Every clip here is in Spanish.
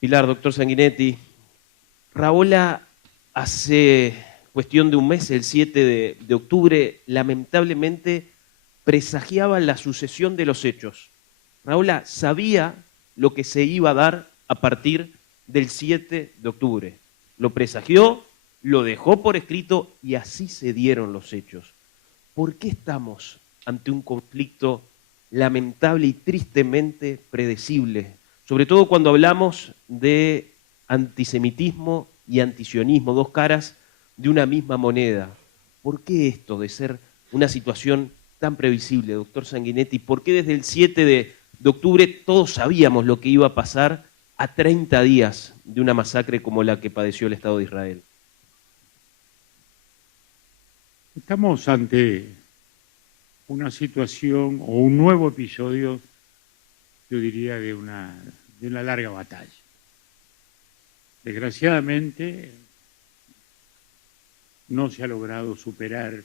Pilar, doctor Sanguinetti. Raola hace cuestión de un mes, el 7 de octubre, lamentablemente presagiaba la sucesión de los hechos. Raola sabía lo que se iba a dar a partir del 7 de octubre. Lo presagió, lo dejó por escrito y así se dieron los hechos. ¿Por qué estamos ante un conflicto lamentable y tristemente predecible? Sobre todo cuando hablamos de antisemitismo y antisionismo, dos caras de una misma moneda. ¿Por qué esto de ser una situación tan previsible, doctor Sanguinetti? ¿Por qué desde el 7 de octubre todos sabíamos lo que iba a pasar a 30 días de una masacre como la que padeció el Estado de Israel? Estamos ante una situación o un nuevo episodio, yo diría, de una larga batalla. Desgraciadamente, no se ha logrado superar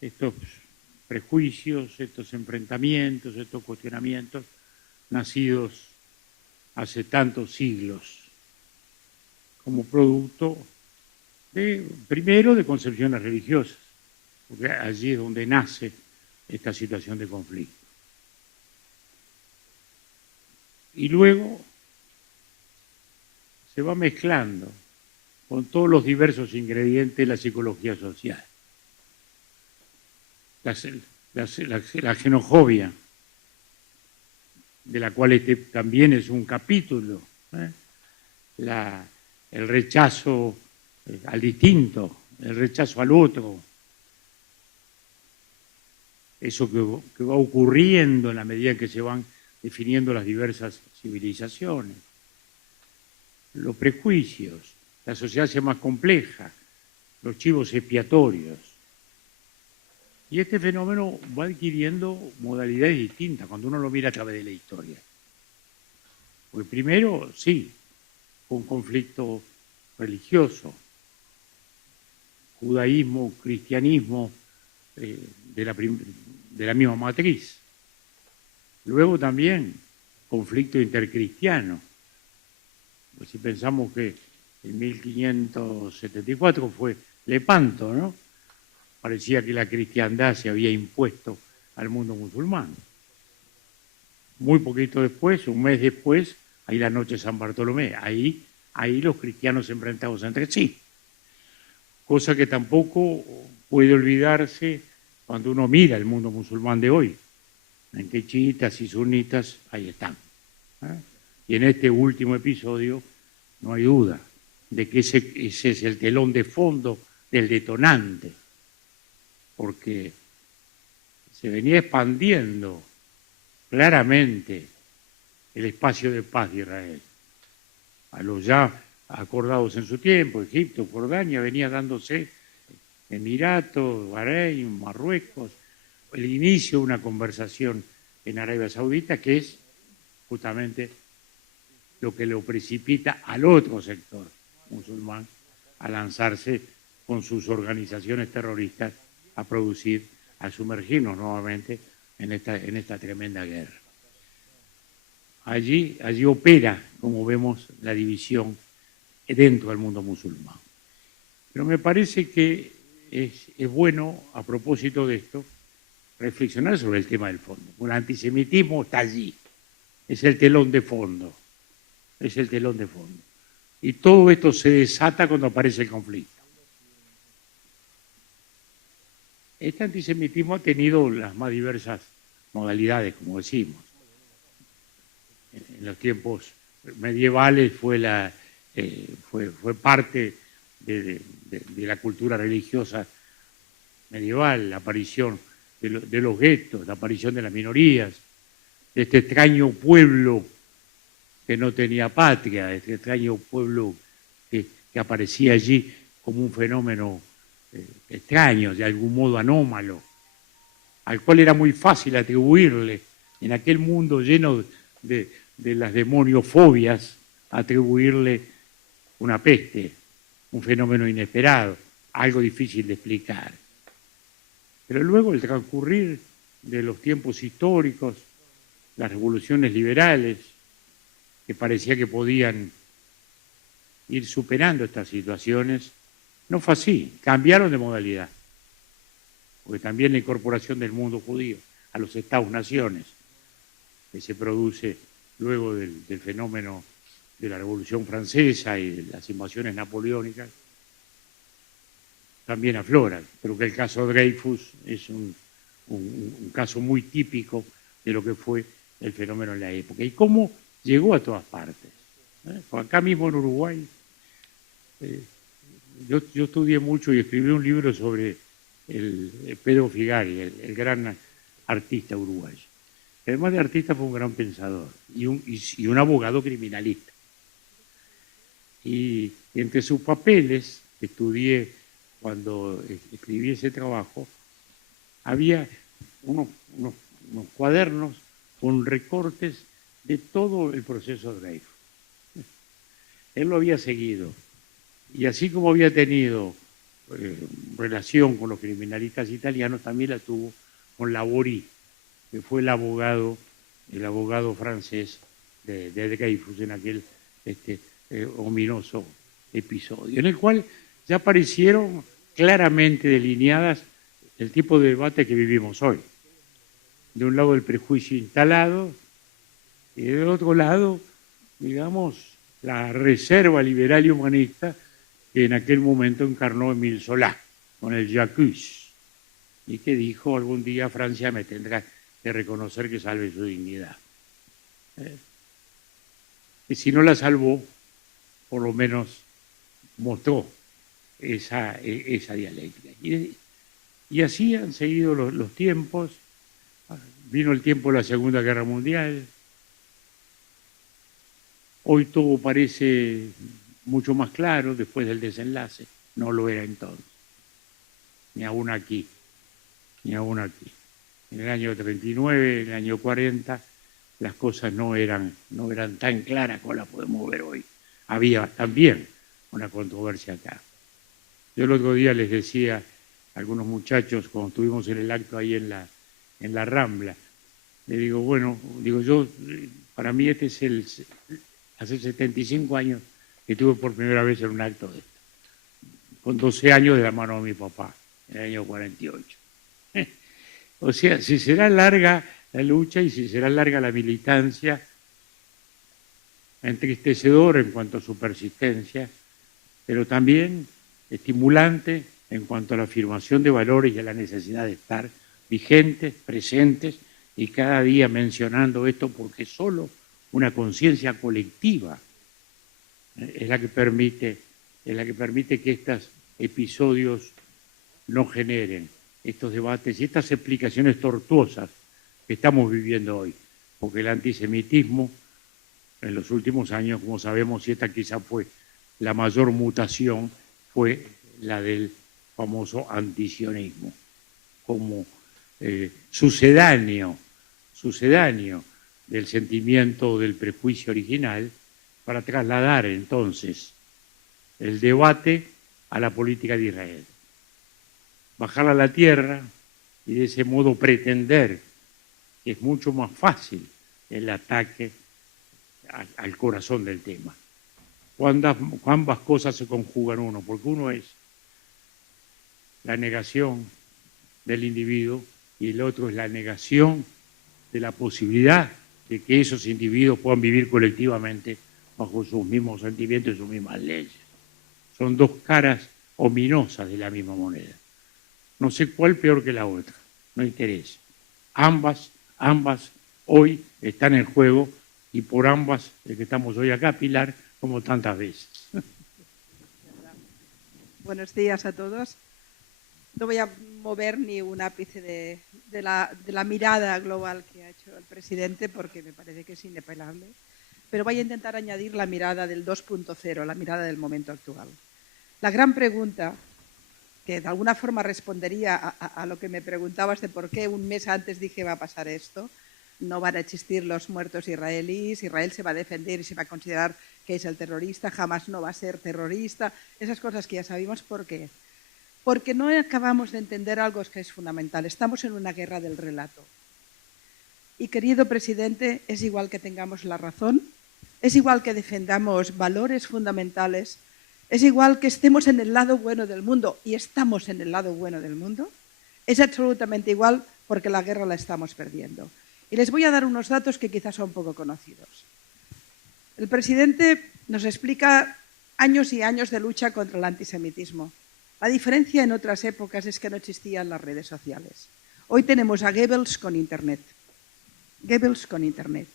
estos prejuicios, estos enfrentamientos, estos cuestionamientos nacidos hace tantos siglos como producto primero de concepciones religiosas, porque allí es donde nace esta situación de conflicto. Y luego se va mezclando con todos los diversos ingredientes de la psicología social. La xenofobia, de la cual este también es un capítulo, el rechazo al distinto, el rechazo al otro, eso que va ocurriendo en la medida en que se van definiendo las diversas civilizaciones, los prejuicios, la sociedad se hace más compleja, los chivos expiatorios. Y este fenómeno va adquiriendo modalidades distintas cuando uno lo mira a través de la historia. Porque primero, sí, fue un conflicto religioso, judaísmo, cristianismo, de la misma matriz. Luego también conflicto intercristiano. Pues si pensamos que en 1574 fue Lepanto, ¿no? Parecía que la cristiandad se había impuesto al mundo musulmán. Muy poquito después, un mes después, hay la noche de San Bartolomé. Ahí los cristianos enfrentados entre sí. Cosa que tampoco puede olvidarse cuando uno mira el mundo musulmán de hoy, en que chiitas y sunitas ahí están. Y en este último episodio no hay duda de que ese es el telón de fondo del detonante, porque se venía expandiendo claramente el espacio de paz de Israel. A los ya acordados en su tiempo, Egipto, Jordania, venía dándose Emiratos, Bahrein, Marruecos, el inicio de una conversación en Arabia Saudita que es justamente lo que lo precipita al otro sector musulmán a lanzarse con sus organizaciones terroristas a sumergirnos nuevamente en esta tremenda guerra. Allí opera, como vemos, la división dentro del mundo musulmán. Pero me parece que es bueno, a propósito de esto, reflexionar sobre el tema del fondo. El antisemitismo está allí, es el telón de fondo, es el telón de fondo. Y todo esto se desata cuando aparece el conflicto. Este antisemitismo ha tenido las más diversas modalidades, como decimos. En los tiempos medievales fue parte de la cultura religiosa medieval, la aparición de los guetos, la aparición de las minorías, de este extraño pueblo que no tenía patria, de este extraño pueblo que aparecía allí como un fenómeno extraño, de algún modo anómalo, al cual era muy fácil atribuirle, en aquel mundo lleno de las demoniofobias, atribuirle una peste, un fenómeno inesperado, algo difícil de explicar. Pero luego el transcurrir de los tiempos históricos, las revoluciones liberales, que parecía que podían ir superando estas situaciones. No fue así, cambiaron de modalidad, porque también la incorporación del mundo judío a los Estados-naciones, que se produce luego del fenómeno de la Revolución Francesa y de las invasiones napoleónicas, también aflora. Creo que el caso Dreyfus es un caso muy típico de lo que fue el fenómeno en la época. ¿Y cómo llegó a todas partes? Acá mismo en Uruguay, yo estudié mucho y escribí un libro sobre el Pedro Figari, el gran artista uruguayo. Además de artista fue un gran pensador y un abogado criminalista. Y entre sus papeles que estudié cuando escribí ese trabajo, había unos cuadernos con recortes de todo el proceso de Dreyfus. Él lo había seguido. Y así como había tenido relación con los criminalistas italianos, también la tuvo con Laborie, que fue el abogado francés de Dreyfus en aquel ominoso episodio, en el cual ya aparecieron claramente delineadas el tipo de debate que vivimos hoy. De un lado el prejuicio instalado y del otro lado, digamos, la reserva liberal y humanista que en aquel momento encarnó Émile Zola con el J'accuse y que dijo: algún día Francia me tendrá que reconocer que salve su dignidad. Y si no la salvó, por lo menos mostró esa dialéctica. Y así han seguido los tiempos. Vino el tiempo de la Segunda Guerra Mundial. Hoy todo parece mucho más claro después del desenlace. No lo era entonces. Ni aún aquí. En el año 39, en el año 40, las cosas no eran tan claras como las podemos ver hoy. Había también una controversia acá. Yo el otro día les decía a algunos muchachos, cuando estuvimos en el acto ahí en la Rambla, le digo, bueno, yo, para mí hace 75 años que tuve por primera vez en un acto de esto, con 12 años de la mano de mi papá, en el año 48. O sea, si será larga la lucha y si será larga la militancia, entristecedor en cuanto a su persistencia, pero también estimulante en cuanto a la afirmación de valores y a la necesidad de estar vigentes, presentes y cada día mencionando esto, porque solo una conciencia colectiva es la que permite que estos episodios no generen estos debates y estas explicaciones tortuosas que estamos viviendo hoy, porque el antisemitismo en los últimos años, como sabemos, y esta quizá fue la mayor mutación, fue la del famoso antisionismo, como sucedáneo del sentimiento del prejuicio original, para trasladar entonces el debate a la política de Israel. Bajarla a la tierra y de ese modo pretender que es mucho más fácil el ataque al corazón del tema. Cuando ambas cosas se conjugan uno, porque uno es la negación del individuo y el otro es la negación de la posibilidad de que esos individuos puedan vivir colectivamente bajo sus mismos sentimientos y sus mismas leyes. Son dos caras ominosas de la misma moneda. No sé cuál peor que la otra, no interesa. Ambas hoy están en juego y por ambas es que estamos hoy acá, Pilar, como tantas veces. Buenos días a todos. No voy a mover ni un ápice de la mirada global que ha hecho el presidente porque me parece que es inapelable, pero voy a intentar añadir la mirada del 2.0, la mirada del momento actual. La gran pregunta, que de alguna forma respondería a lo que me preguntabas de por qué un mes antes dije va a pasar esto, no van a existir los muertos israelíes, Israel se va a defender y se va a considerar que es el terrorista, jamás no va a ser terrorista, esas cosas que ya sabemos. ¿Por qué? Porque no acabamos de entender algo que es fundamental. Estamos en una guerra del relato. Y, querido presidente, es igual que tengamos la razón es igual que defendamos valores fundamentales, es igual que estemos en el lado bueno del mundo, y estamos en el lado bueno del mundo, es absolutamente igual porque la guerra la estamos perdiendo. Y les voy a dar unos datos que quizás son poco conocidos. El presidente nos explica años y años de lucha contra el antisemitismo. La diferencia en otras épocas es que no existían las redes sociales. Hoy tenemos a Goebbels con Internet. Goebbels con Internet.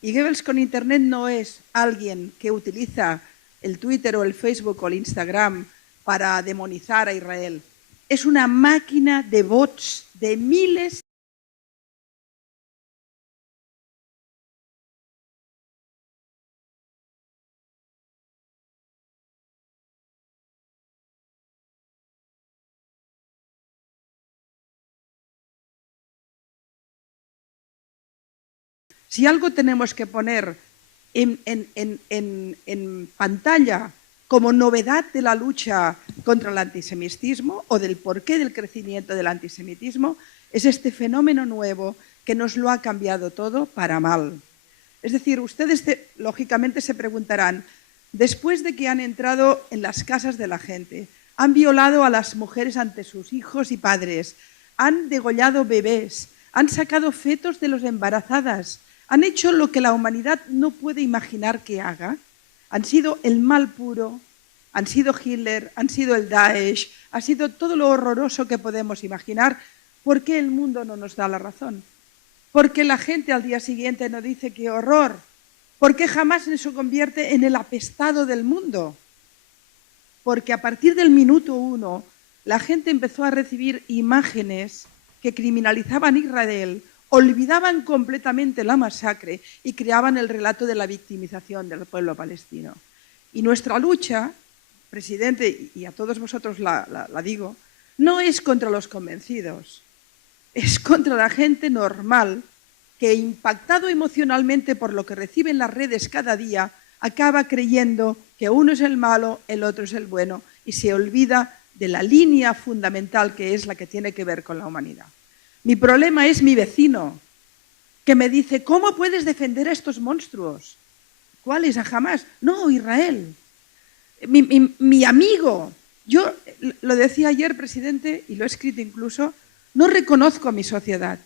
Y Goebbels con Internet no es alguien que utiliza el Twitter o el Facebook o el Instagram para demonizar a Israel. Es una máquina de bots de miles. Si algo tenemos que poner en pantalla como novedad de la lucha contra el antisemitismo o del porqué del crecimiento del antisemitismo, es este fenómeno nuevo que nos lo ha cambiado todo para mal. Es decir, ustedes lógicamente se preguntarán, después de que han entrado en las casas de la gente, han violado a las mujeres ante sus hijos y padres, han degollado bebés, han sacado fetos de las embarazadas, han hecho lo que la humanidad no puede imaginar que haga, han sido el mal puro, han sido Hitler, han sido el Daesh, ha sido todo lo horroroso que podemos imaginar. ¿Por qué el mundo no nos da la razón? ¿Por qué la gente al día siguiente no dice qué horror? ¿Por qué jamás se convierte en el apestado del mundo? Porque a partir del minuto 1 la gente empezó a recibir imágenes que criminalizaban a Israel, olvidaban completamente la masacre y creaban el relato de la victimización del pueblo palestino. Y nuestra lucha, presidente, y a todos vosotros la digo, no es contra los convencidos, es contra la gente normal que, impactado emocionalmente por lo que recibe en las redes cada día, acaba creyendo que uno es el malo, el otro es el bueno, y se olvida de la línea fundamental que es la que tiene que ver con la humanidad. Mi problema es mi vecino, que me dice, ¿cómo puedes defender a estos monstruos? ¿Cuáles? Jamás. No, Israel. Mi amigo. Yo lo decía ayer, presidente, y lo he escrito incluso, no reconozco a mi sociedad,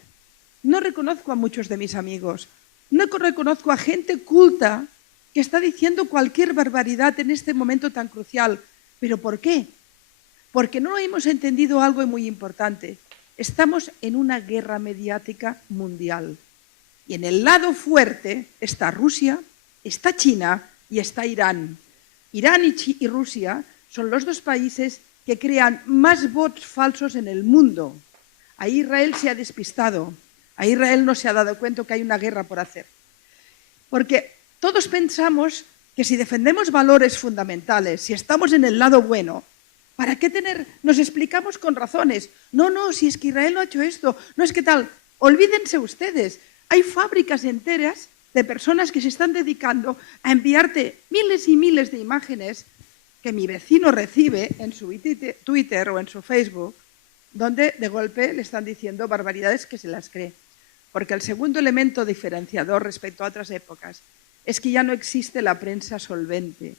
no reconozco a muchos de mis amigos, no reconozco a gente culta que está diciendo cualquier barbaridad en este momento tan crucial. ¿Pero por qué? Porque no hemos entendido algo muy importante. Estamos en una guerra mediática mundial. Y en el lado fuerte está Rusia, está China y está Irán. Irán y Rusia son los dos países que crean más bots falsos en el mundo. Ahí Israel se ha despistado. Ahí Israel no se ha dado cuenta que hay una guerra por hacer. Porque todos pensamos que si defendemos valores fundamentales, si estamos en el lado bueno, ¿para qué nos explicamos con razones? No, si es que Israel no ha hecho esto, no es que tal. Olvídense ustedes, hay fábricas enteras de personas que se están dedicando a enviarte miles y miles de imágenes que mi vecino recibe en su Twitter o en su Facebook, donde de golpe le están diciendo barbaridades que se las cree. Porque el segundo elemento diferenciador respecto a otras épocas es que ya no existe la prensa solvente,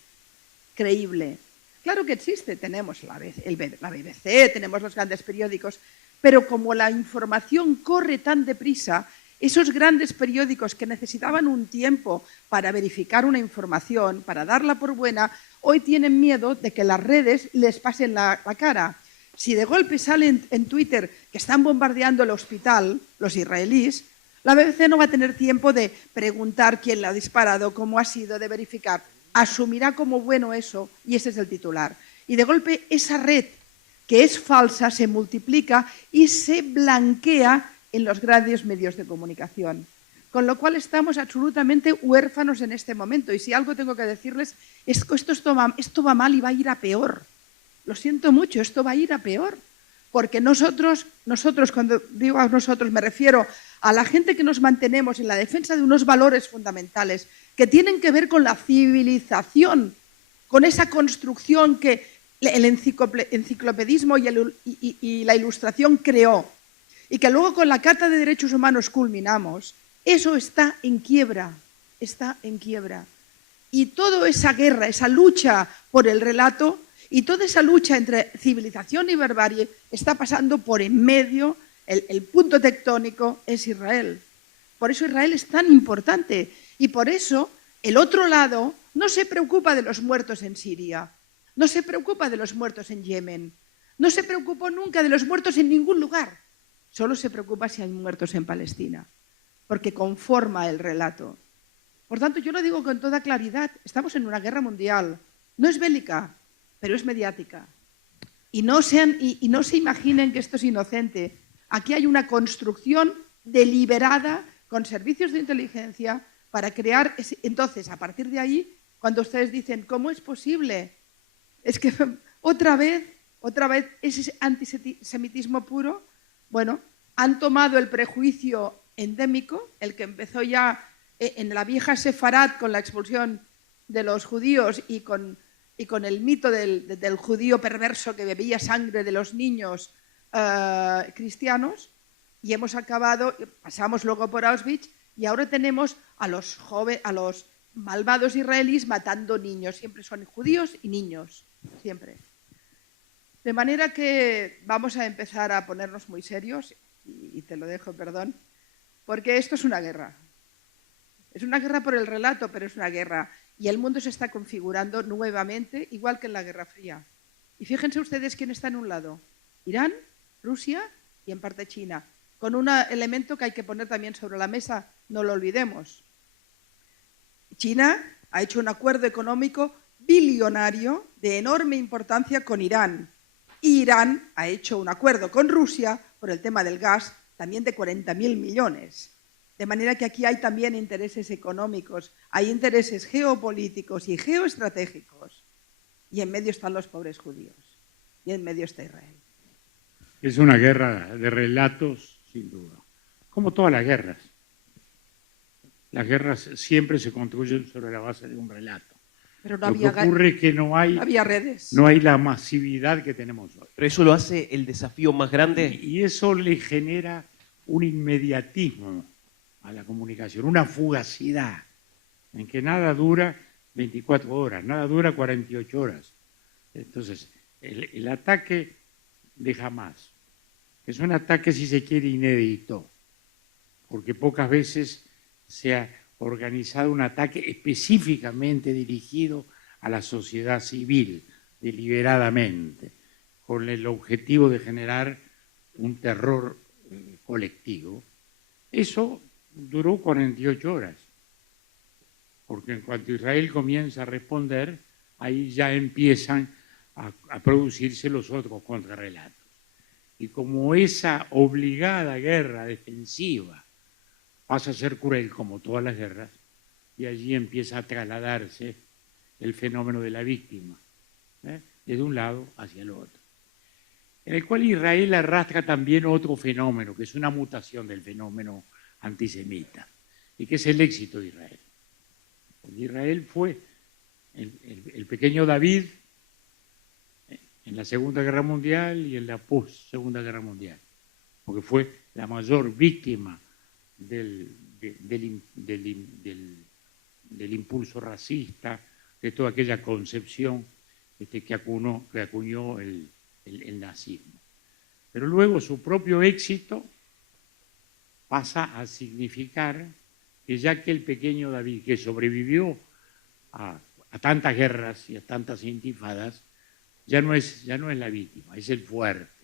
creíble. Claro que existe, tenemos la BBC, tenemos los grandes periódicos, pero como la información corre tan deprisa, esos grandes periódicos que necesitaban un tiempo para verificar una información, para darla por buena, hoy tienen miedo de que las redes les pasen la cara. Si de golpe salen en Twitter que están bombardeando el hospital, los israelíes, la BBC no va a tener tiempo de preguntar quién la ha disparado, cómo ha sido, de verificar. Asumirá como bueno eso y ese es el titular. Y de golpe esa red que es falsa se multiplica y se blanquea en los grandes medios de comunicación. Con lo cual estamos absolutamente huérfanos en este momento. Y si algo tengo que decirles es que esto va mal y va a ir a peor. Lo siento mucho, esto va a ir a peor. Porque nosotros, cuando digo a nosotros, me refiero a la gente que nos mantenemos en la defensa de unos valores fundamentales que tienen que ver con la civilización, con esa construcción que el enciclopedismo y la ilustración creó, y que luego con la Carta de Derechos Humanos culminamos, eso está en quiebra, está en quiebra. Y toda esa guerra, esa lucha por el relato y toda esa lucha entre civilización y barbarie está pasando por en medio, el punto tectónico es Israel. Por eso Israel es tan importante y por eso el otro lado no se preocupa de los muertos en Siria, no se preocupa de los muertos en Yemen, no se preocupó nunca de los muertos en ningún lugar, solo se preocupa si hay muertos en Palestina, porque conforma el relato. Por tanto, yo lo digo con toda claridad, estamos en una guerra mundial, no es bélica, pero es mediática. Y no se imaginen que esto es inocente. Aquí hay una construcción deliberada con servicios de inteligencia para crear... Entonces, a partir de ahí, cuando ustedes dicen, ¿cómo es posible? Es que otra vez ese antisemitismo puro, bueno, han tomado el prejuicio endémico, el que empezó ya en la vieja Sefarad con la expulsión de los judíos y con el mito del judío perverso que bebía sangre de los niños cristianos, y hemos acabado, pasamos luego por Auschwitz, y ahora tenemos a los malvados israelíes matando niños, siempre son judíos y niños, siempre. De manera que vamos a empezar a ponernos muy serios, y te lo dejo, perdón, porque esto es una guerra. Es una guerra por el relato, pero es una guerra. Y el mundo se está configurando nuevamente, igual que en la Guerra Fría. Y fíjense ustedes quién está en un lado. Irán, Rusia y en parte China. Con un elemento que hay que poner también sobre la mesa, no lo olvidemos. China ha hecho un acuerdo económico billonario de enorme importancia con Irán. Y Irán ha hecho un acuerdo con Rusia por el tema del gas, también de 40.000 millones. De manera que aquí hay también intereses económicos, hay intereses geopolíticos y geoestratégicos. Y en medio están los pobres judíos. Y en medio está Israel. Es una guerra de relatos, sin duda. Como todas las guerras. Las guerras siempre se construyen sobre la base de un relato. Pero Lo que ocurre es que no había redes. No hay la masividad que tenemos hoy. Pero eso lo hace el desafío más grande. Y eso le genera un inmediatismo a la comunicación, una fugacidad, en que nada dura 24 horas, nada dura 48 horas. Entonces, el ataque de Hamás es un ataque, si se quiere, inédito, porque pocas veces se ha organizado un ataque específicamente dirigido a la sociedad civil, deliberadamente, con el objetivo de generar un terror colectivo. Eso duró 48 horas, porque en cuanto Israel comienza a responder, ahí ya empiezan a producirse los otros contrarrelatos. Y como esa obligada guerra defensiva pasa a ser cruel como todas las guerras, y allí empieza a trasladarse el fenómeno de la víctima, desde un lado hacia el otro. En el cual Israel arrastra también otro fenómeno, que es una mutación del fenómeno antisemita, y que es el éxito de Israel. Porque Israel fue el pequeño David en la Segunda Guerra Mundial y en la post-Segunda Guerra Mundial, porque fue la mayor víctima del impulso racista, de toda aquella concepción que acuñó el nazismo. Pero luego su propio éxito pasa a significar que ya que el pequeño David, que sobrevivió a tantas guerras y a tantas intifadas, ya no es la víctima, es el fuerte.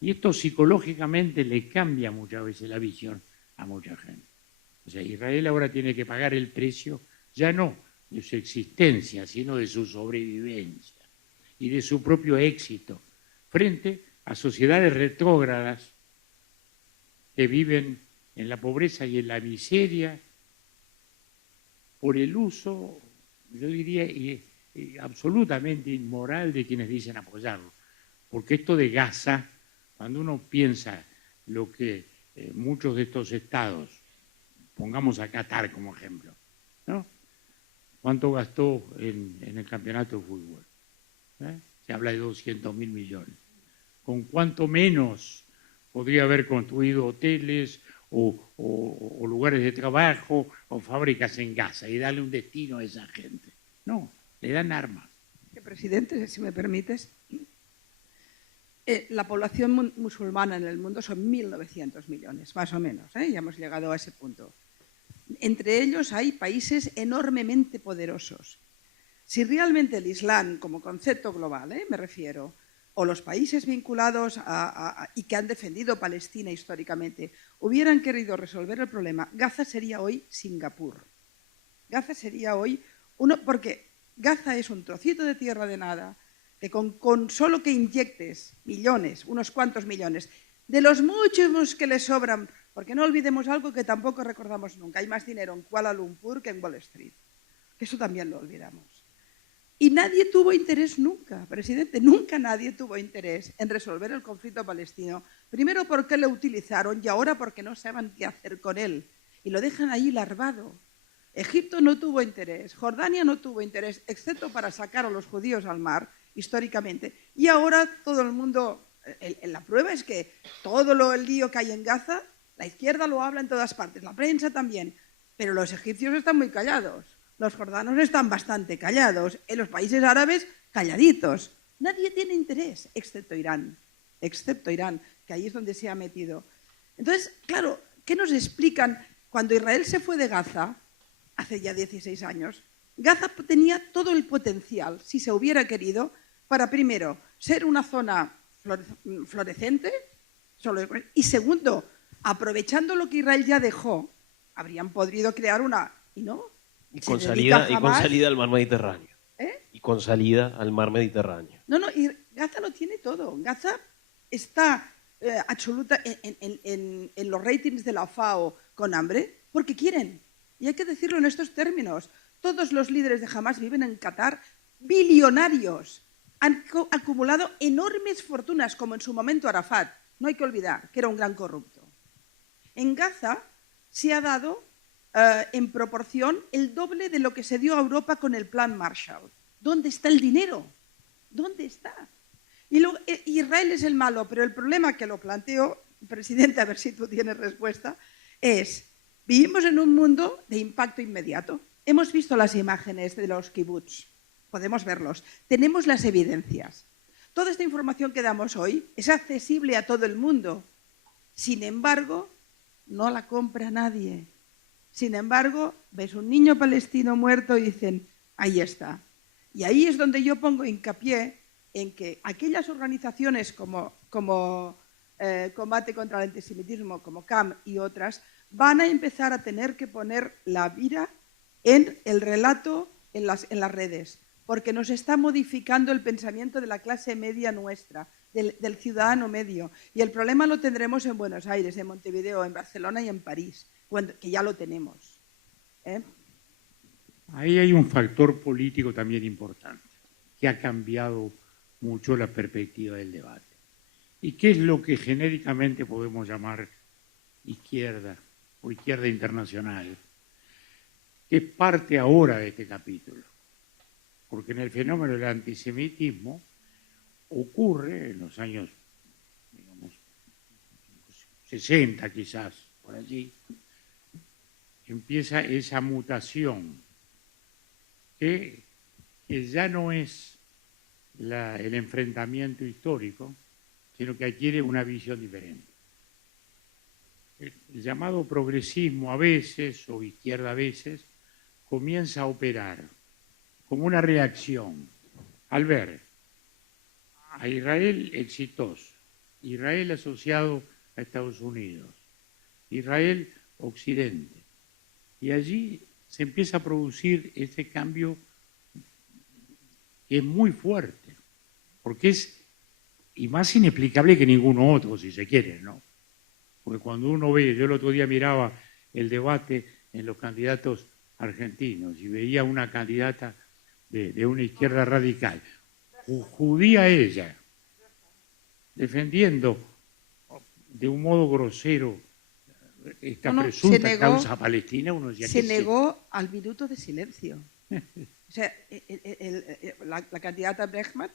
Y esto psicológicamente le cambia muchas veces la visión a mucha gente. O sea, Israel ahora tiene que pagar el precio ya no de su existencia, sino de su sobrevivencia y de su propio éxito frente a sociedades retrógradas que viven en la pobreza y en la miseria por el uso, yo diría, absolutamente inmoral de quienes dicen apoyarlo. Porque esto de Gaza, cuando uno piensa lo que muchos de estos estados, pongamos a Qatar como ejemplo, ¿no? ¿Cuánto gastó en el campeonato de fútbol? Se habla de 200.000 millones. ¿Con cuánto menos podría haber construido hoteles o lugares de trabajo o fábricas en Gaza y darle un destino a esa gente. No, le dan armas. Presidente, si me permites, la población musulmana en el mundo son 1.900 millones, más o menos, ya hemos llegado a ese punto. Entre ellos hay países enormemente poderosos. Si realmente el Islam, como concepto global, me refiero, o los países vinculados y que han defendido Palestina históricamente, hubieran querido resolver el problema, Gaza sería hoy Singapur. Gaza sería hoy porque Gaza es un trocito de tierra de nada, que con solo que inyectes millones, unos cuantos millones, de los muchos que le sobran, porque no olvidemos algo que tampoco recordamos nunca, hay más dinero en Kuala Lumpur que en Wall Street, que eso también lo olvidamos. Y nadie tuvo interés nunca, presidente, nunca nadie tuvo interés en resolver el conflicto palestino, primero porque lo utilizaron y ahora porque no saben qué hacer con él, y lo dejan ahí larvado. Egipto no tuvo interés, Jordania no tuvo interés, excepto para sacar a los judíos al mar, históricamente. Y ahora todo el mundo, la prueba es que todo el lío que hay en Gaza, la izquierda lo habla en todas partes, la prensa también, pero los egipcios están muy callados, los jordanos están bastante callados, en los países árabes calladitos. Nadie tiene interés, excepto Irán, que ahí es donde se ha metido. Entonces, claro, ¿qué nos explican? Cuando Israel se fue de Gaza, hace ya 16 años, Gaza tenía todo el potencial, si se hubiera querido, para primero, ser una zona florecente, y segundo, aprovechando lo que Israel ya dejó, habrían podido crear una... ¿Y no? Y con salida al mar Mediterráneo. Y con salida al mar Mediterráneo. No, y Gaza lo tiene todo. Gaza está absoluta en los ratings de la FAO con hambre porque quieren. Y hay que decirlo en estos términos. Todos los líderes de Hamas viven en Qatar, billonarios. Han acumulado enormes fortunas, como en su momento Arafat. No hay que olvidar que era un gran corrupto. En Gaza se ha dado en proporción el doble de lo que se dio a Europa con el Plan Marshall. ¿Dónde está el dinero? ¿Dónde está? Israel es el malo, pero el problema que lo planteo, presidente, a ver si tú tienes respuesta, es... Vivimos en un mundo de impacto inmediato. Hemos visto las imágenes de los kibbutz, podemos verlos. Tenemos las evidencias. Toda esta información que damos hoy es accesible a todo el mundo. Sin embargo, no la compra nadie. Sin embargo, ves un niño palestino muerto y dicen, ahí está. Y ahí es donde yo pongo hincapié en que aquellas organizaciones como Combate contra el Antisemitismo, como CAM y otras, van a empezar a tener que poner la mira en el relato en las redes, porque nos está modificando el pensamiento de la clase media nuestra, del ciudadano medio. Y el problema lo tendremos en Buenos Aires, en Montevideo, en Barcelona y en París, que ya lo tenemos. Ahí hay un factor político también importante, que ha cambiado mucho la perspectiva del debate. ¿Y qué es lo que genéricamente podemos llamar izquierda o izquierda internacional? Que es parte ahora de este capítulo. Porque en el fenómeno del antisemitismo ocurre en los años, digamos, 60 quizás, por allí, empieza esa mutación que ya no es el enfrentamiento histórico, sino que adquiere una visión diferente. El llamado progresismo a veces, o izquierda a veces, comienza a operar como una reacción al ver a Israel exitoso, Israel asociado a Estados Unidos, Israel occidente. Y allí se empieza a producir este cambio que es muy fuerte, porque es y más inexplicable que ninguno otro, si se quiere, ¿no? Porque cuando uno ve, yo el otro día miraba el debate en los candidatos argentinos y veía una candidata de una izquierda radical, judía ella, defendiendo de un modo grosero esta presunta causa palestina, uno decía, se negó al minuto de silencio. O sea, la candidata Bregman,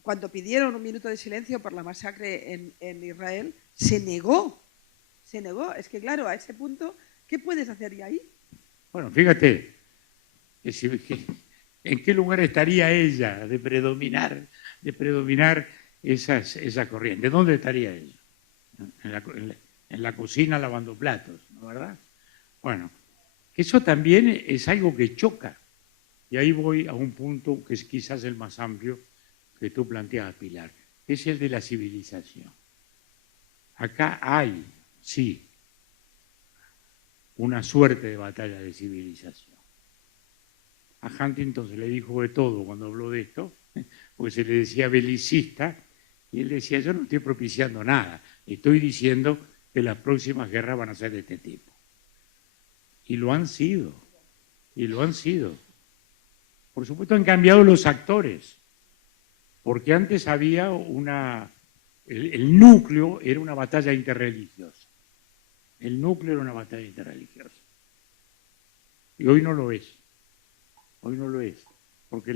cuando pidieron un minuto de silencio por la masacre en Israel, se negó se negó. Es que, claro, a ese punto, ¿qué puedes hacer ya ahí? Bueno, fíjate, ¿en qué lugar estaría ella de predominar esa corriente? ¿Dónde estaría ella? En la cocina lavando platos, ¿no, verdad? Bueno, eso también es algo que choca. Y ahí voy a un punto que es quizás el más amplio que tú planteabas, Pilar, que es el de la civilización. Acá hay, sí, una suerte de batalla de civilización. A Huntington se le dijo de todo cuando habló de esto, porque se le decía belicista, y él decía, yo no estoy propiciando nada, estoy diciendo que las próximas guerras van a ser de este tipo. Y lo han sido, y lo han sido. Por supuesto han cambiado los actores, porque antes había el núcleo era una batalla interreligiosa. El núcleo era una batalla interreligiosa. Y hoy no lo es. Hoy no lo es. Porque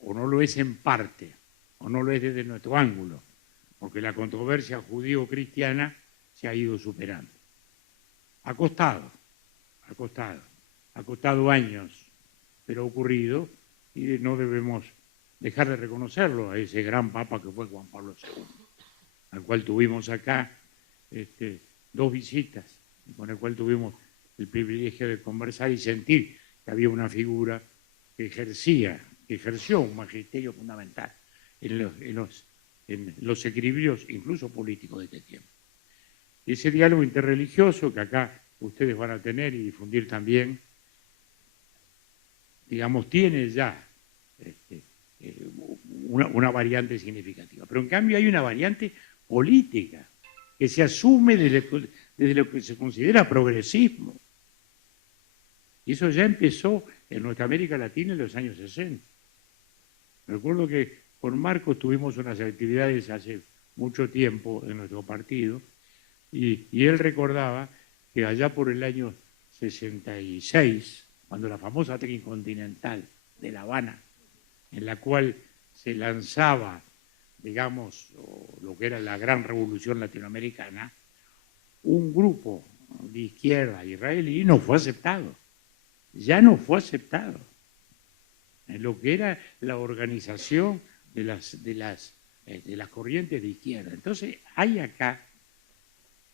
o no lo es en parte, o no lo es desde nuestro ángulo, porque la controversia judío-cristiana se ha ido superando. Ha costado años, pero ha ocurrido y no debemos dejar de reconocerlo a ese gran papa que fue Juan Pablo II, al cual tuvimos acá 2 visitas, con el cual tuvimos el privilegio de conversar y sentir que había una figura que ejerció un magisterio fundamental en los equilibrios incluso políticos de este tiempo. Y ese diálogo interreligioso que acá ustedes van a tener y difundir también, digamos, tiene ya una variante significativa. Pero en cambio hay una variante política que se asume desde lo que se considera progresismo. Y eso ya empezó en nuestra América Latina en los años 60. Recuerdo que con Marcos tuvimos unas actividades hace mucho tiempo en nuestro partido y él recordaba que allá por el año 66, cuando la famosa Tricontinental de La Habana, en la cual se lanzaba, digamos, lo que era la gran revolución latinoamericana, un grupo de izquierda israelí no fue aceptado. Ya no fue aceptado en lo que era la organización de las corrientes de izquierda. Entonces hay acá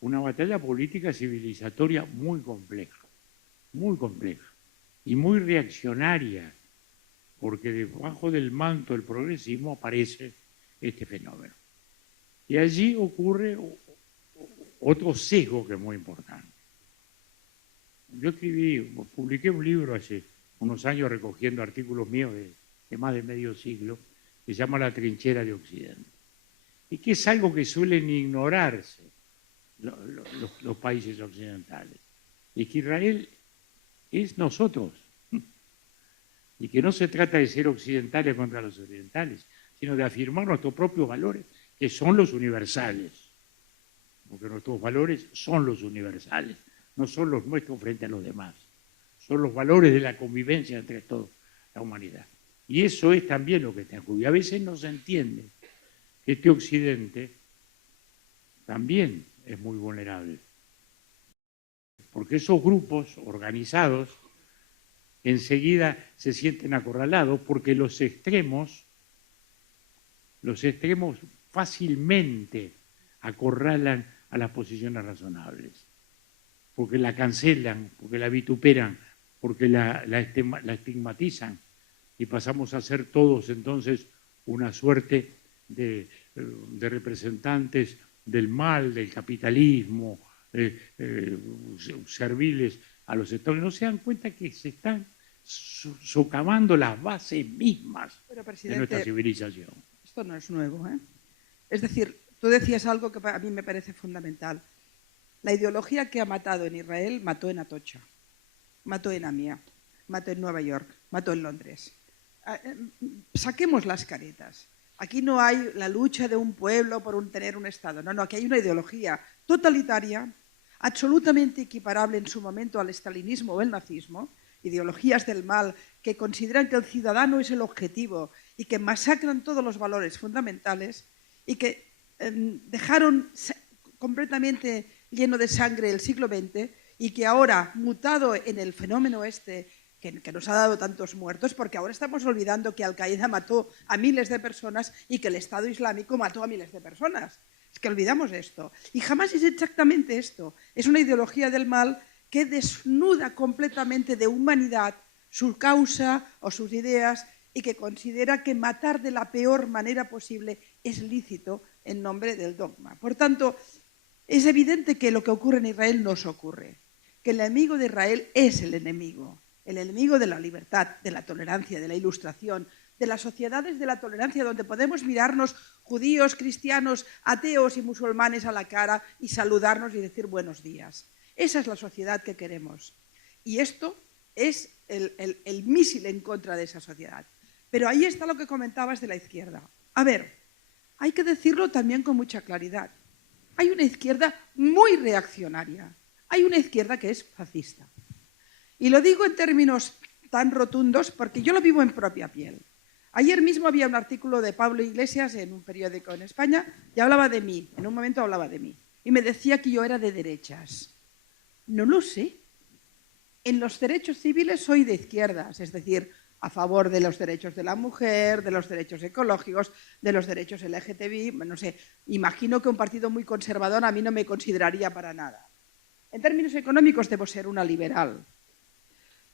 una batalla política civilizatoria muy compleja y muy reaccionaria, porque debajo del manto del progresismo aparece este fenómeno. Y allí ocurre otro sesgo que es muy importante. Yo publiqué un libro hace unos años recogiendo artículos míos de más de medio siglo, que se llama La trinchera de Occidente, y que es algo que suelen ignorarse los países occidentales, y que Israel es nosotros, y que no se trata de ser occidentales contra los orientales, sino de afirmar nuestros propios valores, que son los universales, porque nuestros valores son los universales, no son los nuestros frente a los demás, son los valores de la convivencia entre toda la humanidad. Y eso es también lo que está en juego. Y a veces no se entiende que este Occidente también es muy vulnerable, porque esos grupos organizados enseguida se sienten acorralados porque los extremos fácilmente acorralan a las posiciones razonables, porque la cancelan, porque la vituperan, porque la estigmatizan, y pasamos a ser todos entonces una suerte de representantes del mal, del capitalismo, serviles a los sectores. No se dan cuenta que se están socavando las bases mismas de nuestra civilización. Esto no es nuevo, ¿eh? Es decir, tú decías algo que a mí me parece fundamental. La ideología que ha matado en Israel mató en Atocha, mató en Amia, mató en Nueva York, mató en Londres. Saquemos las caretas. Aquí no hay la lucha de un pueblo por tener un Estado. No, aquí hay una ideología totalitaria, absolutamente equiparable en su momento al estalinismo o el nazismo, ideologías del mal que consideran que el ciudadano es el objetivo y que masacran todos los valores fundamentales y que dejaron completamente lleno de sangre el siglo XX y que ahora, mutado en el fenómeno este, que nos ha dado tantos muertos, porque ahora estamos olvidando que Al-Qaeda mató a miles de personas y que el Estado Islámico mató a miles de personas. Es que olvidamos esto. Y jamás es exactamente esto. Es una ideología del mal que desnuda completamente de humanidad su causa o sus ideas y que considera que matar de la peor manera posible es lícito en nombre del dogma. Por tanto, es evidente que lo que ocurre en Israel nos ocurre, que el enemigo de Israel es el enemigo de la libertad, de la tolerancia, de la ilustración, de las sociedades de la tolerancia donde podemos mirarnos judíos, cristianos, ateos y musulmanes a la cara y saludarnos y decir buenos días. Esa es la sociedad que queremos. Y esto es el mísil en contra de esa sociedad. Pero ahí está lo que comentabas de la izquierda. A ver, hay que decirlo también con mucha claridad. Hay una izquierda muy reaccionaria. Hay una izquierda que es fascista. Y lo digo en términos tan rotundos porque yo lo vivo en propia piel. Ayer mismo había un artículo de Pablo Iglesias en un periódico en España y hablaba de mí, en un momento hablaba de mí, y me decía que yo era de derechas. No lo sé. En los derechos civiles soy de izquierdas, es decir, a favor de los derechos de la mujer, de los derechos ecológicos, de los derechos LGTBI, no sé, imagino que un partido muy conservador a mí no me consideraría para nada. En términos económicos debo ser una liberal.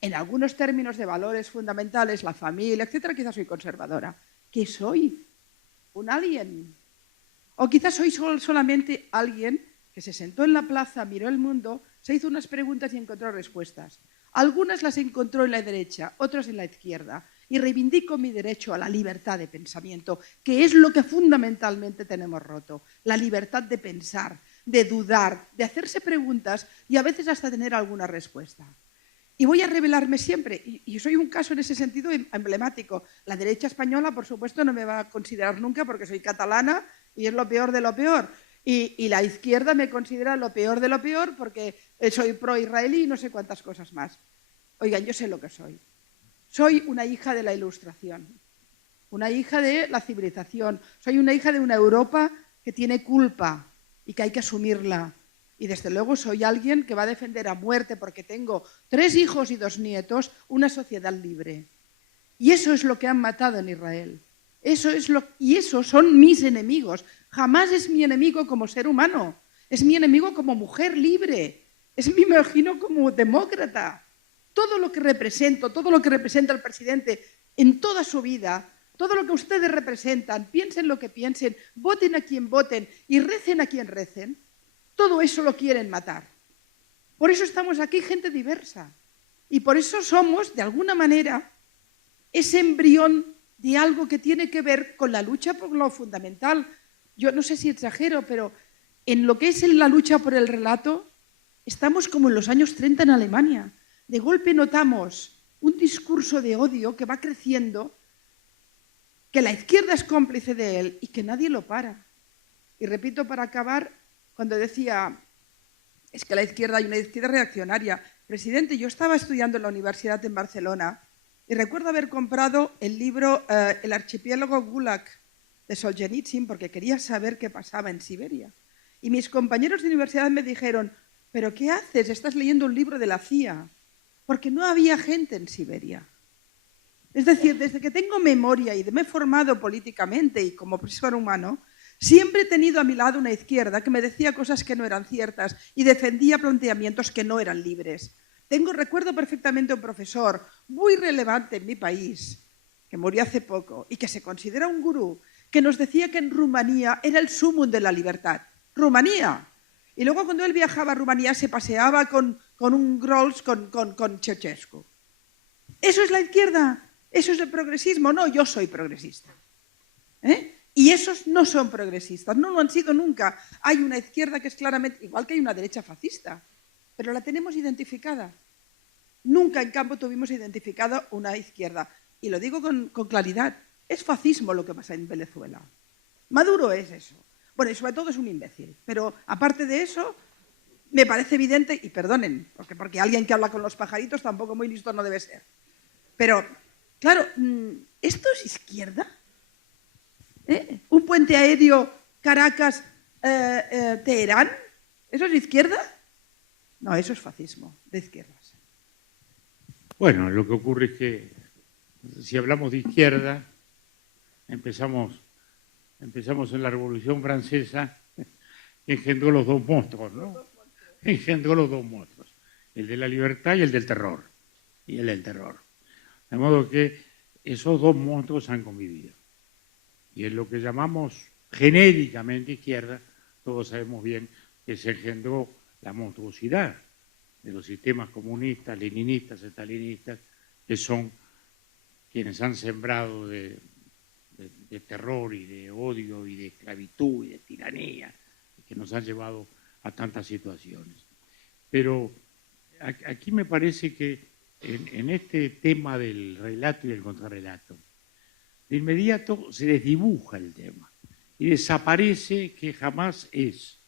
En algunos términos de valores fundamentales, la familia, etcétera, quizás soy conservadora. ¿Qué soy? ¿Un alien? O quizás soy solamente alguien que se sentó en la plaza, miró el mundo, se hizo unas preguntas y encontró respuestas. Algunas las encontró en la derecha, otras en la izquierda. Y reivindico mi derecho a la libertad de pensamiento, que es lo que fundamentalmente tenemos roto. La libertad de pensar, de dudar, de hacerse preguntas y a veces hasta tener alguna respuesta. Y voy a revelarme siempre, y soy un caso en ese sentido emblemático. La derecha española, por supuesto, no me va a considerar nunca porque soy catalana y es lo peor de lo peor. Y la izquierda me considera lo peor de lo peor porque soy pro-israelí y no sé cuántas cosas más. Oigan, yo sé lo que soy. Soy una hija de la Ilustración, una hija de la civilización. Soy una hija de una Europa que tiene culpa y que hay que asumirla. Y desde luego soy alguien que va a defender a muerte, porque tengo 3 hijos y 2 nietos, una sociedad libre. Y eso es lo que han matado en Israel. Y esos son mis enemigos. Jamás es mi enemigo como ser humano. Es mi enemigo como mujer libre. Es mi enemigo como demócrata. Todo lo que represento, todo lo que representa el presidente en toda su vida, todo lo que ustedes representan, piensen lo que piensen, voten a quien voten y recen a quien recen, todo eso lo quieren matar. Por eso estamos aquí gente diversa. Y por eso somos, de alguna manera, ese embrión de algo que tiene que ver con la lucha por lo fundamental. Yo no sé si exagero, pero en lo que es la lucha por el relato, estamos como en los años 30 en Alemania. De golpe notamos un discurso de odio que va creciendo, que la izquierda es cómplice de él y que nadie lo para. Y repito para acabar, cuando decía, es que la izquierda hay una izquierda reaccionaria. Presidente, yo estaba estudiando en la universidad en Barcelona y recuerdo haber comprado el libro El archipiélago Gulag de Solzhenitsyn porque quería saber qué pasaba en Siberia. Y mis compañeros de universidad me dijeron, ¿pero qué haces? Estás leyendo un libro de la CIA. Porque no había gente en Siberia. Es decir, desde que tengo memoria y me he formado políticamente y como ser humano, siempre he tenido a mi lado una izquierda que me decía cosas que no eran ciertas y defendía planteamientos que no eran libres. Recuerdo perfectamente a un profesor muy relevante en mi país, que murió hace poco y que se considera un gurú, que nos decía que en Rumanía era el sumum de la libertad. ¡Rumanía! Y luego cuando él viajaba a Rumanía se paseaba con un Rolls con Ceausescu. ¿Eso es la izquierda? ¿Eso es el progresismo? No, yo soy progresista. Y esos no son progresistas, no lo han sido nunca. Hay una izquierda que es claramente, igual que hay una derecha fascista, pero la tenemos identificada. Nunca en campo tuvimos identificada una izquierda. Y lo digo con claridad, es fascismo lo que pasa en Venezuela. Maduro es eso. Bueno, y sobre todo es un imbécil. Pero aparte de eso, me parece evidente, y perdonen, porque alguien que habla con los pajaritos tampoco muy listo no debe ser. Pero, claro, ¿esto es izquierda? Un puente aéreo Caracas-Teherán ¿Eso es de izquierda? No, eso es fascismo, de izquierdas. Bueno, lo que ocurre es que si hablamos de izquierda, empezamos en la Revolución Francesa, que engendró los dos monstruos, ¿no? Engendró los dos monstruos, el de la libertad y el del terror. De modo que esos dos monstruos han convivido. Y en lo que llamamos genéricamente izquierda, todos sabemos bien que se engendró la monstruosidad de los sistemas comunistas, leninistas, estalinistas, que son quienes han sembrado de terror y de odio y de esclavitud y de tiranía, que nos han llevado a tantas situaciones. Pero aquí me parece que en este tema del relato y del contrarrelato, de inmediato se desdibuja el tema y desaparece que jamás es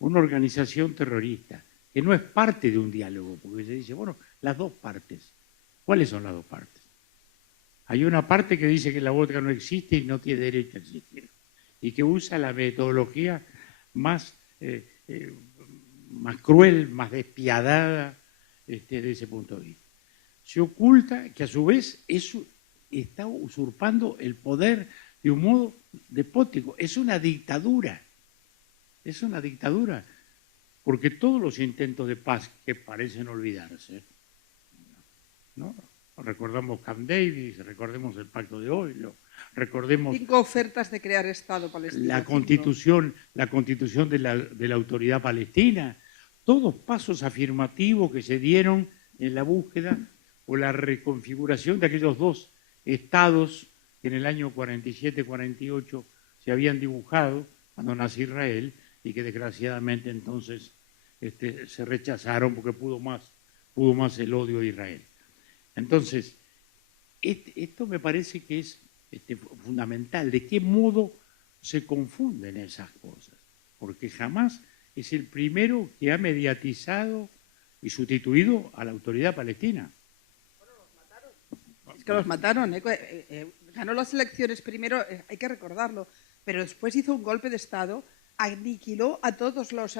una organización terrorista, que no es parte de un diálogo, porque se dice, bueno, las dos partes. ¿Cuáles son las dos partes? Hay una parte que dice que la otra no existe y no tiene derecho a existir, y que usa la metodología más cruel, más despiadada de ese punto de vista. Se oculta que a su vez eso está usurpando el poder de un modo despótico. Es una dictadura, porque todos los intentos de paz que parecen olvidarse, ¿no? Recordamos Camp Davis, recordemos el Pacto de Oslo, recordemos 5 ofertas de crear Estado palestino. la constitución de la autoridad palestina, todos pasos afirmativos que se dieron en la búsqueda o la reconfiguración de aquellos dos estados que en el año 47-48 se habían dibujado cuando nació Israel y que desgraciadamente entonces se rechazaron porque pudo más el odio de Israel. Entonces, esto me parece que es fundamental. ¿De qué modo se confunden esas cosas? Porque jamás es el primero que ha mediatizado y sustituido a la autoridad palestina. Bueno, los mataron. Es que los mataron. Ganó las elecciones primero, hay que recordarlo, pero después hizo un golpe de Estado, aniquiló a todos los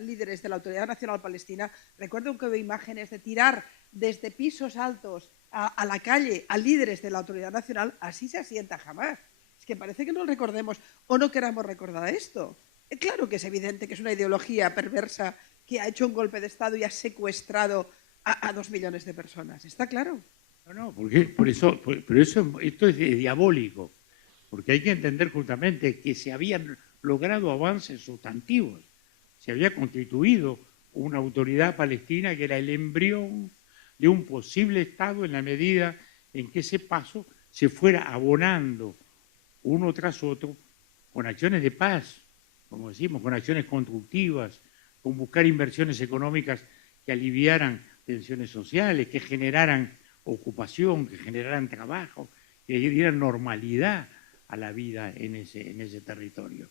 líderes de la Autoridad Nacional Palestina. Recuerdo que veo imágenes de tirar desde pisos altos a la calle a líderes de la Autoridad Nacional. Así se asienta jamás. Es que parece que no recordemos o no queramos recordar esto. Claro que es evidente que es una ideología perversa que ha hecho un golpe de Estado y ha secuestrado a 2 millones de personas. ¿Está claro? No, pero esto es diabólico, porque hay que entender justamente que se habían logrado avances sustantivos. Se había constituido una autoridad palestina que era el embrión de un posible Estado en la medida en que ese paso se fuera abonando uno tras otro con acciones de paz, como decimos, con acciones constructivas, con buscar inversiones económicas que aliviaran tensiones sociales, que generaran ocupación, que generaran trabajo, que dieran normalidad a la vida en ese territorio.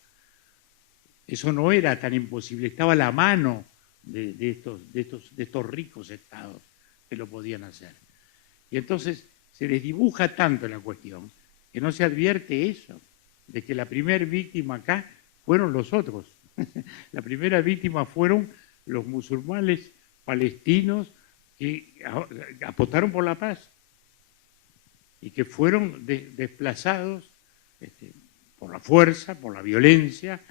Eso no era tan imposible, estaba a la mano de estos ricos estados que lo podían hacer. Y entonces se desdibuja tanto la cuestión que no se advierte eso, de que la primera víctima acá fueron los otros. La primera víctima fueron los musulmanes palestinos que apostaron por la paz y que fueron desplazados por la fuerza, por la violencia,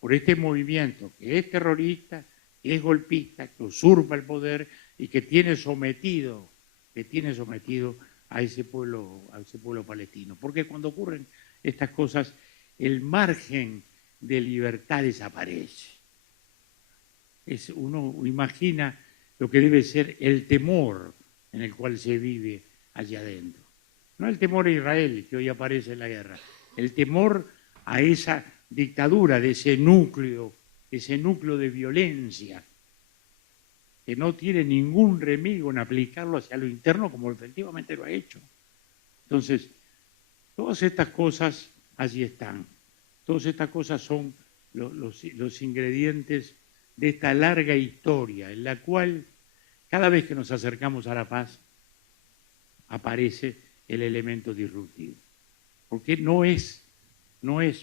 por este movimiento que es terrorista, que es golpista, que usurpa el poder y que tiene sometido a ese pueblo palestino. Porque cuando ocurren estas cosas, el margen de libertad desaparece. Uno imagina lo que debe ser el temor en el cual se vive allá adentro. No el temor a Israel, que hoy aparece en la guerra, el temor a esa dictadura, de ese núcleo de violencia, que no tiene ningún remedio en aplicarlo hacia lo interno como efectivamente lo ha hecho. Entonces, todas estas cosas allí están. Todas estas cosas son los ingredientes de esta larga historia en la cual cada vez que nos acercamos a la paz aparece el elemento disruptivo. Porque no es,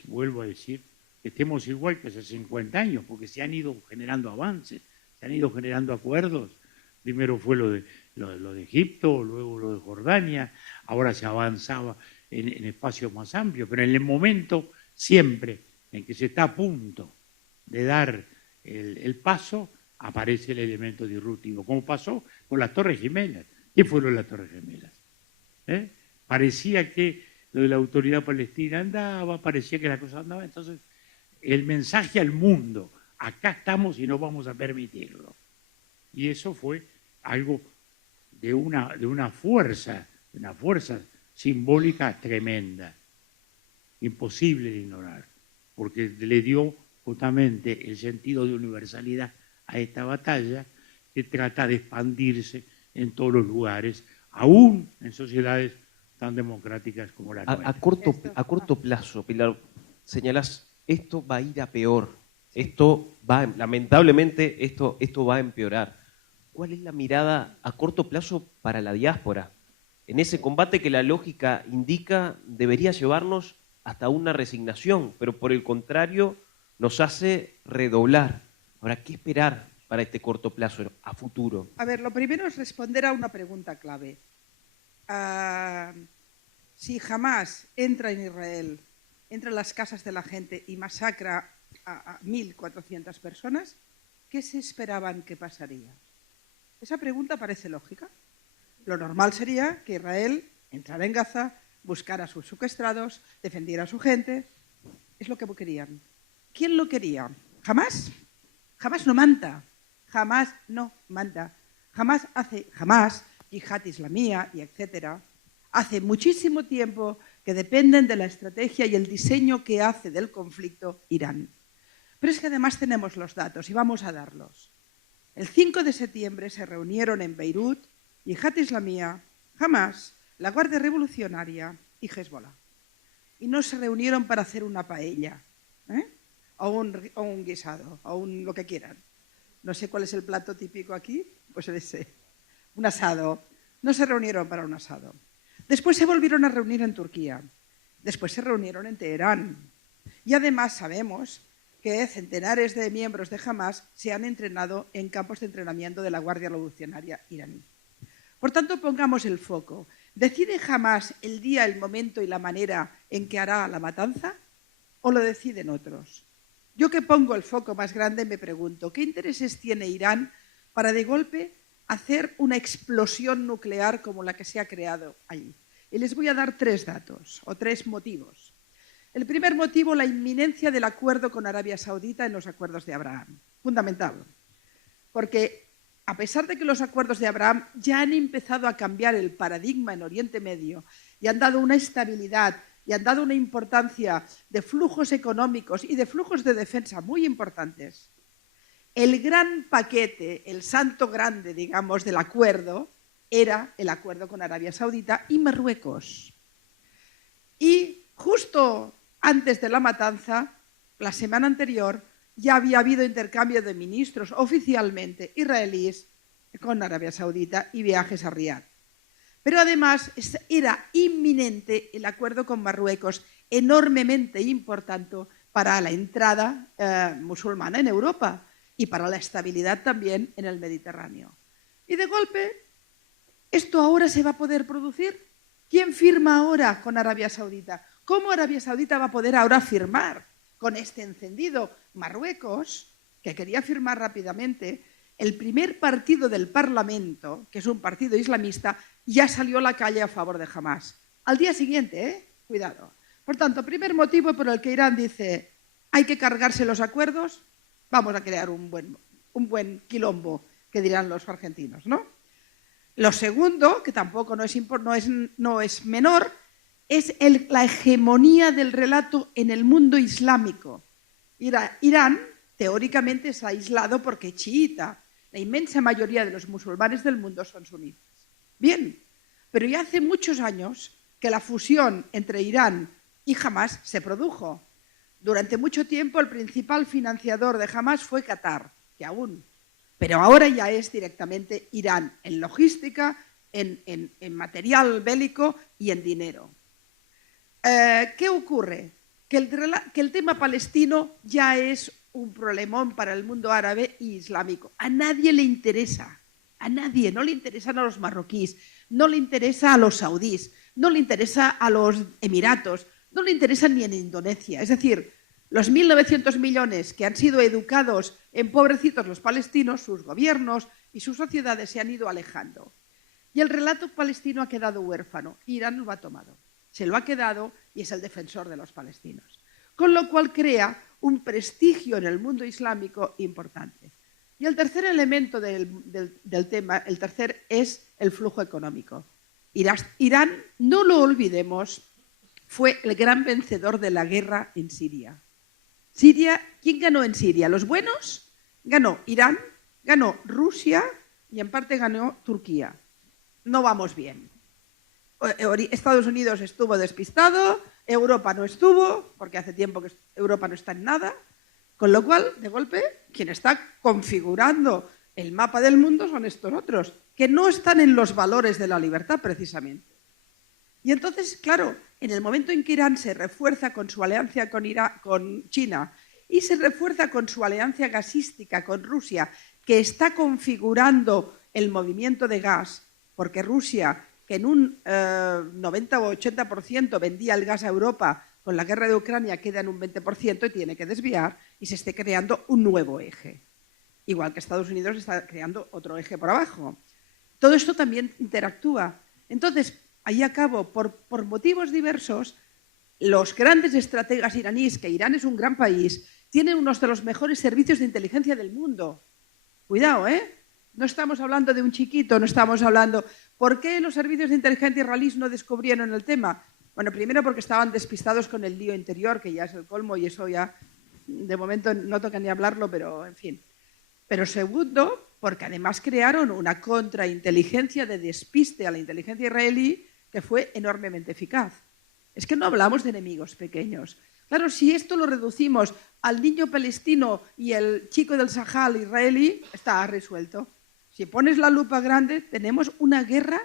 vuelvo a decir, que estemos igual que hace 50 años, porque se han ido generando avances, se han ido generando acuerdos. Primero fue lo de Egipto, luego lo de Jordania, ahora se avanzaba en espacios más amplios, pero en el momento siempre en que se está a punto de dar el paso, aparece el elemento disruptivo, como pasó con las Torres Gemelas. ¿Qué fueron las Torres Gemelas? Parecía que lo de la autoridad palestina andaba, parecía que la cosa andaba, entonces el mensaje al mundo, acá estamos y no vamos a permitirlo. Y eso fue algo de una fuerza simbólica tremenda, imposible de ignorar, porque le dio justamente el sentido de universalidad a esta batalla que trata de expandirse en todos los lugares, aún en sociedades tan democráticas como la nuestra. A corto plazo, Pilar, señalás, esto va a ir a peor, lamentablemente esto va a empeorar. ¿Cuál es la mirada a corto plazo para la diáspora? En ese combate que la lógica indica debería llevarnos hasta una resignación, pero por el contrario nos hace redoblar. Ahora, ¿qué esperar para este corto plazo a futuro? A ver, lo primero es responder a una pregunta clave. Si Hamás entra en Israel, entra en las casas de la gente y masacra a 1.400 personas, ¿qué se esperaban que pasaría? Esa pregunta parece lógica. Lo normal sería que Israel entrara en Gaza, buscara a sus secuestrados, defendiera a su gente. Es lo que querían. ¿Quién lo quería? ¿Hamás? Hamás no manda. Hamás no manda. Hamás, Yihad Islamía y etcétera, hace muchísimo tiempo que dependen de la estrategia y el diseño que hace del conflicto Irán. Pero es que además tenemos los datos y vamos a darlos. El 5 de septiembre se reunieron en Beirut Yihad Islamía, Hamás, la Guardia Revolucionaria y Hezbollah. Y no se reunieron para hacer una paella, o un guisado, o lo que quieran. No sé cuál es el plato típico aquí, pues ese, un asado. No se reunieron para un asado. Después se volvieron a reunir en Turquía. Después se reunieron en Teherán. Y además sabemos que centenares de miembros de Hamás se han entrenado en campos de entrenamiento de la Guardia Revolucionaria iraní. Por tanto, pongamos el foco. ¿Decide Hamás el día, el momento y la manera en que hará la matanza? ¿O lo deciden otros? Yo que pongo el foco más grande me pregunto, ¿qué intereses tiene Irán para de golpe hacer una explosión nuclear como la que se ha creado allí? Y les voy a dar 3 datos o 3 motivos. El primer motivo, la inminencia del acuerdo con Arabia Saudita en los acuerdos de Abraham. Fundamental. Porque a pesar de que los acuerdos de Abraham ya han empezado a cambiar el paradigma en Oriente Medio y han dado una estabilidad y han dado una importancia de flujos económicos y de flujos de defensa muy importantes, el gran paquete, el santo grande, digamos, del acuerdo era el acuerdo con Arabia Saudita y Marruecos. Y justo antes de la matanza, la semana anterior, ya había habido intercambio de ministros oficialmente israelíes con Arabia Saudita y viajes a Riad. Pero además era inminente el acuerdo con Marruecos, enormemente importante para la entrada musulmana en Europa y para la estabilidad también en el Mediterráneo. Y de golpe, ¿esto ahora se va a poder producir? ¿Quién firma ahora con Arabia Saudita? ¿Cómo Arabia Saudita va a poder ahora firmar con este encendido? Marruecos, que quería firmar rápidamente, el primer partido del Parlamento, que es un partido islamista, ya salió a la calle a favor de Hamás. Al día siguiente, cuidado. Por tanto, primer motivo por el que Irán dice hay que cargarse los acuerdos, vamos a crear un buen quilombo, que dirán los argentinos, ¿no? Lo segundo, que tampoco no es menor, es la hegemonía del relato en el mundo islámico. Irán, teóricamente, es aislado porque es chiita. La inmensa mayoría de los musulmanes del mundo son sunitas. Bien, pero ya hace muchos años que la fusión entre Irán y Hamás se produjo. Durante mucho tiempo el principal financiador de Hamás fue Qatar, que aún, pero ahora ya es directamente Irán, en logística, en material bélico y en dinero. ¿Qué ocurre? que el tema palestino ya es un problemón para el mundo árabe y islámico. A nadie le interesa, a nadie, no le interesan a los marroquíes, no le interesa a los saudíes, no le interesa a los Emiratos, no le interesa ni en Indonesia. Es decir, los 1.900 millones que han sido educados en pobrecitos los palestinos, sus gobiernos y sus sociedades se han ido alejando. Y el relato palestino ha quedado huérfano. Irán lo ha tomado. Se lo ha quedado y es el defensor de los palestinos. Con lo cual crea un prestigio en el mundo islámico importante. Y el tercer elemento del tema, el tercer, es el flujo económico. Irán, no lo olvidemos, fue el gran vencedor de la guerra en Siria. ¿Quién ganó en Siria? ¿Los buenos? Ganó Irán, ganó Rusia y en parte ganó Turquía. No vamos bien. Estados Unidos estuvo despistado, Europa no estuvo, porque hace tiempo que Europa no está en nada, con lo cual, de golpe, quien está configurando el mapa del mundo son estos otros, que no están en los valores de la libertad, precisamente. Y entonces, claro, en el momento en que Irán se refuerza con su alianza con China y se refuerza con su alianza gasística con Rusia, que está configurando el movimiento de gas, porque Rusia, que en un 90 o 80% vendía el gas a Europa, con la guerra de Ucrania queda en un 20% y tiene que desviar y se esté creando un nuevo eje. Igual que Estados Unidos está creando otro eje por abajo. Todo esto también interactúa. Entonces, ahí acabo, por motivos diversos, los grandes estrategas iraníes, que Irán es un gran país, tienen uno de los mejores servicios de inteligencia del mundo. Cuidado, ¿eh? No estamos hablando de un chiquito, no estamos hablando... ¿Por qué los servicios de inteligencia israelíes no descubrieron el tema? Bueno, primero porque estaban despistados con el lío interior, que ya es el colmo y eso ya, de momento, no toca ni hablarlo, pero en fin. Pero segundo, porque además crearon una contrainteligencia de despiste a la inteligencia israelí que fue enormemente eficaz. Es que no hablamos de enemigos pequeños. Claro, si esto lo reducimos al niño palestino y el chico del Sahel israelí, está resuelto. Si pones la lupa grande, tenemos una guerra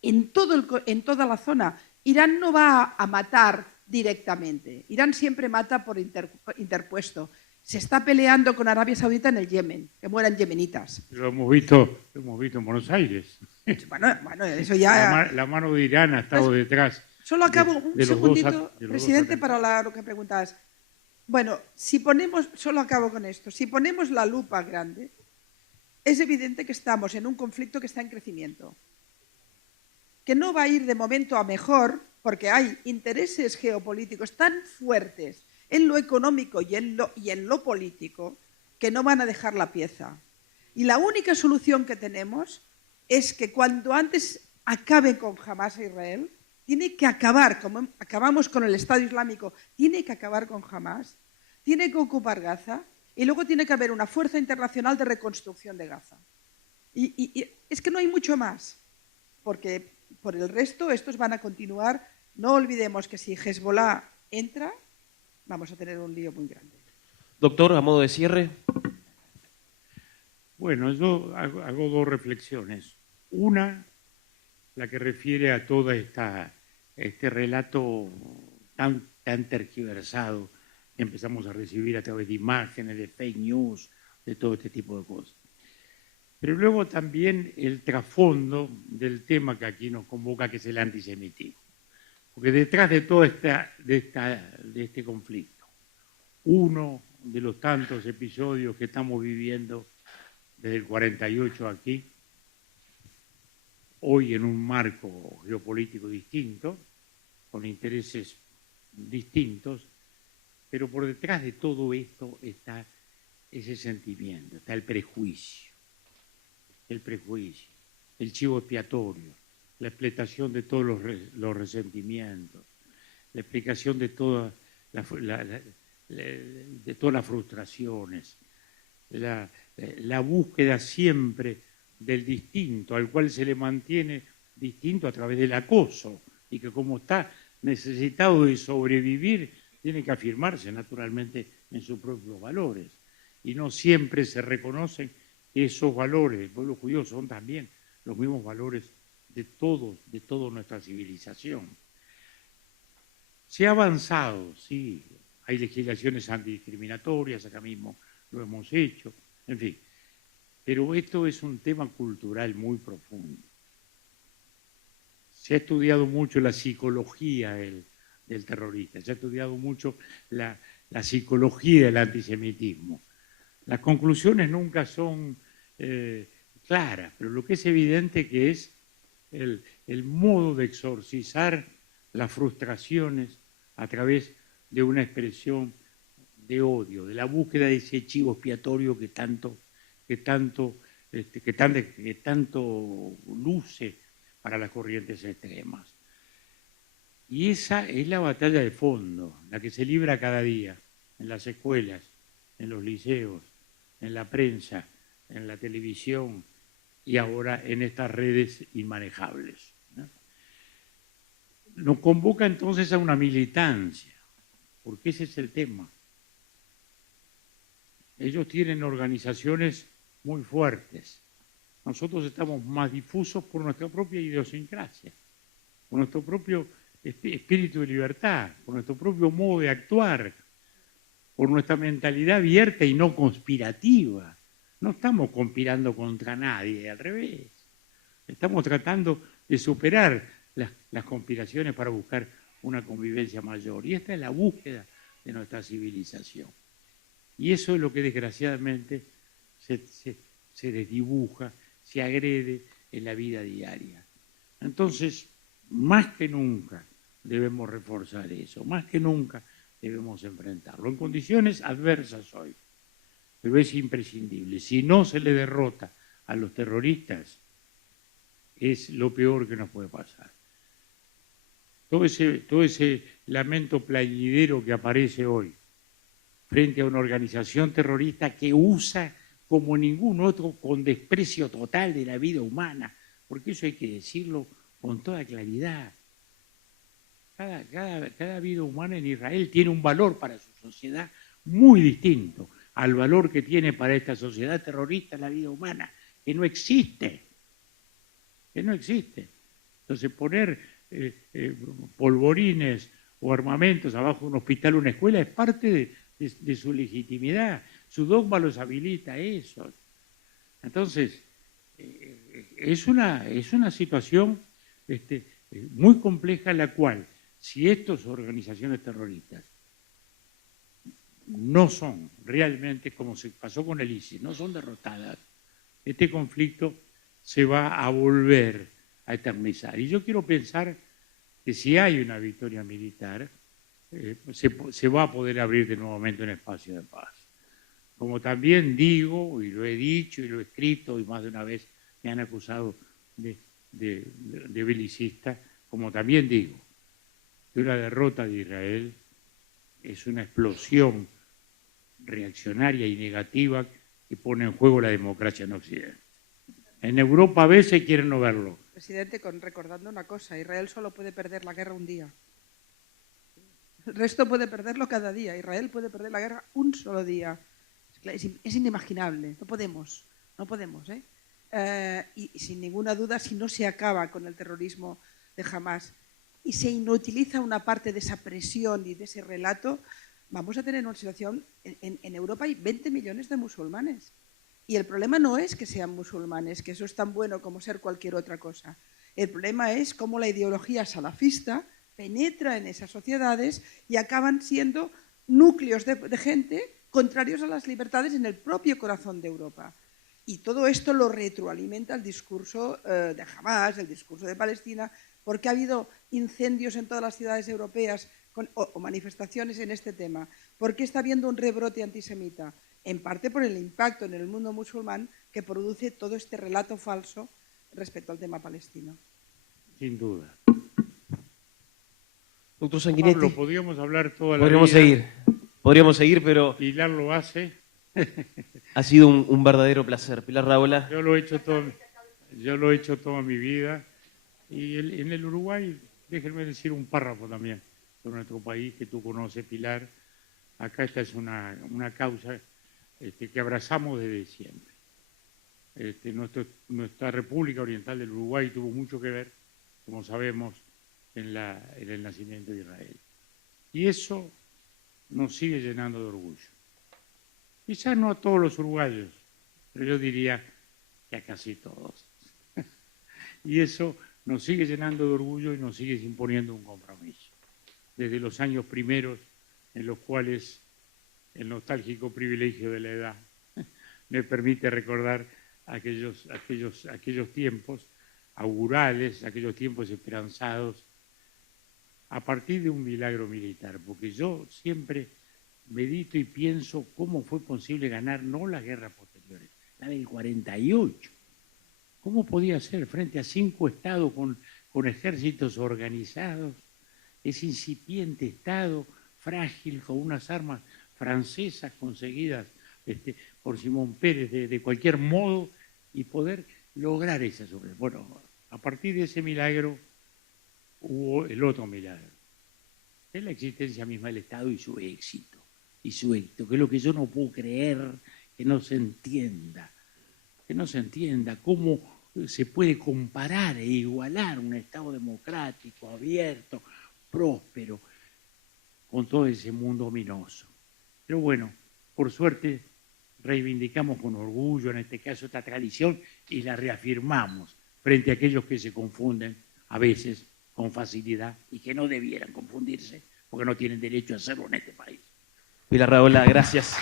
en toda la zona. Irán no va a matar directamente. Irán siempre mata por interpuesto. Se está peleando con Arabia Saudita en el Yemen, que mueran yemenitas. Lo hemos visto en Buenos Aires. Bueno, eso ya... La mano de Irán ha estado detrás. Solo acabo un segundito, presidente, para lo que preguntabas. Bueno, solo acabo con esto. Si ponemos la lupa grande, es evidente que estamos en un conflicto que está en crecimiento, que no va a ir de momento a mejor, porque hay intereses geopolíticos tan fuertes en lo económico y en lo político que no van a dejar la pieza. Y la única solución que tenemos es que cuanto antes acabe con Hamás e Israel, tiene que acabar, como acabamos con el Estado Islámico, tiene que acabar con Hamás, tiene que ocupar Gaza y luego tiene que haber una fuerza internacional de reconstrucción de Gaza. Y es que no hay mucho más, porque por el resto estos van a continuar. No olvidemos que si Hezbollah entra, vamos a tener un lío muy grande. Doctor, a modo de cierre. Bueno, yo hago dos reflexiones. Una, la que refiere a todo este relato tan tergiversado que empezamos a recibir a través de imágenes, de fake news, de todo este tipo de cosas. Pero luego también el trasfondo del tema que aquí nos convoca, que es el antisemitismo. Porque detrás de todo de este conflicto, uno de los tantos episodios que estamos viviendo desde el 48 aquí, hoy en un marco geopolítico distinto, con intereses distintos, pero por detrás de todo esto está ese sentimiento, está el prejuicio, el chivo expiatorio, la explotación de todos los resentimientos, la explicación de todas las frustraciones, la búsqueda siempre del distinto, al cual se le mantiene distinto a través del acoso, y que como está necesitado de sobrevivir, tiene que afirmarse naturalmente en sus propios valores. Y no siempre se reconocen que esos valores del pueblo judío son también los mismos valores de toda nuestra civilización. Se ha avanzado, sí, hay legislaciones antidiscriminatorias, acá mismo lo hemos hecho, en fin, pero esto es un tema cultural muy profundo. Se ha estudiado mucho la psicología del terrorista, se ha estudiado mucho la psicología del antisemitismo. Las conclusiones nunca son claras, pero lo que es evidente que es el modo de exorcizar las frustraciones a través de una expresión de odio, de la búsqueda de ese chivo expiatorio que tanto luce para las corrientes extremas. Y esa es la batalla de fondo, la que se libra cada día en las escuelas, en los liceos, en la prensa, en la televisión y ahora en estas redes inmanejables, ¿no? Nos convoca entonces a una militancia, porque ese es el tema. Ellos tienen organizaciones muy fuertes. Nosotros estamos más difusos por nuestra propia idiosincrasia, por nuestro propio espíritu de libertad, por nuestro propio modo de actuar, por nuestra mentalidad abierta y no conspirativa. No estamos conspirando contra nadie, al revés. Estamos tratando de superar las conspiraciones para buscar una convivencia mayor. Y esta es la búsqueda de nuestra civilización. Y eso es lo que desgraciadamente se desdibuja, se agrede en la vida diaria. Entonces, más que nunca debemos reforzar eso, más que nunca debemos enfrentarlo, en condiciones adversas hoy, pero es imprescindible. Si no se le derrota a los terroristas, es lo peor que nos puede pasar. Todo ese lamento plañidero que aparece hoy frente a una organización terrorista que usa como ningún otro, con desprecio total de la vida humana, porque eso hay que decirlo con toda claridad. Cada vida humana en Israel tiene un valor para su sociedad muy distinto al valor que tiene para esta sociedad terrorista la vida humana, que no existe. Entonces poner polvorines o armamentos abajo de un hospital o una escuela es parte de su legitimidad. Su dogma los habilita a eso. Entonces, es una situación muy compleja en la cual, si estas organizaciones terroristas no son realmente, como se pasó con el ISIS, no son derrotadas, este conflicto se va a volver a eternizar. Y yo quiero pensar que si hay una victoria militar, se va a poder abrir de nuevamente un espacio de paz. Como también digo, y lo he dicho y lo he escrito, y más de una vez me han acusado de belicista, como también digo, que una derrota de Israel es una explosión reaccionaria y negativa que pone en juego la democracia en Occidente. En Europa a veces quieren no verlo. Presidente, recordando una cosa, Israel solo puede perder la guerra un día. El resto puede perderlo cada día. Israel puede perder la guerra un solo día. Es inimaginable. No podemos. Y sin ninguna duda, si no se acaba con el terrorismo de Hamás y se inutiliza una parte de esa presión y de ese relato, vamos a tener una situación. En Europa hay 20 millones de musulmanes. Y el problema no es que sean musulmanes, que eso es tan bueno como ser cualquier otra cosa. El problema es cómo la ideología salafista penetra en esas sociedades y acaban siendo núcleos de gente contrarios a las libertades en el propio corazón de Europa. Y todo esto lo retroalimenta el discurso de Hamás, el discurso de Palestina, porque ha habido incendios en todas las ciudades europeas o manifestaciones en este tema. ¿Por qué está habiendo un rebrote antisemita? En parte por el impacto en el mundo musulmán que produce todo este relato falso respecto al tema palestino. Sin duda. Doctor Sanguinetti, Pablo, podríamos hablar toda la vida. Podríamos seguir, pero Pilar lo hace. ha sido un verdadero placer. Pilar Rahola. Yo lo he hecho toda mi vida. Y en el Uruguay, déjenme decir un párrafo también sobre nuestro país que tú conoces, Pilar. Acá esta es una causa que abrazamos desde siempre. Nuestra República Oriental del Uruguay tuvo mucho que ver, como sabemos, en el nacimiento de Israel. Y eso nos sigue llenando de orgullo. Quizás no a todos los uruguayos, pero yo diría que a casi todos. Y eso nos sigue llenando de orgullo y nos sigue imponiendo un compromiso. Desde los años primeros en los cuales el nostálgico privilegio de la edad me permite recordar aquellos tiempos augurales, aquellos tiempos esperanzados, a partir de un milagro militar, porque yo siempre medito y pienso cómo fue posible ganar no las guerras posteriores, la del 48. ¿Cómo podía ser frente a 5 estados con ejércitos organizados, ese incipiente estado frágil con unas armas francesas conseguidas por Simón Pérez de cualquier modo y poder lograr esa sobrevivencia? Bueno, a partir de ese milagro hubo el otro milagro, es la existencia misma del Estado y su éxito, que es lo que yo no puedo creer que no se entienda cómo se puede comparar e igualar un Estado democrático, abierto, próspero, con todo ese mundo ominoso. Pero bueno, por suerte reivindicamos con orgullo, en este caso, esta tradición y la reafirmamos frente a aquellos que se confunden a veces con facilidad y que no debieran confundirse porque no tienen derecho a hacerlo en este país. Pilar Rahola, gracias.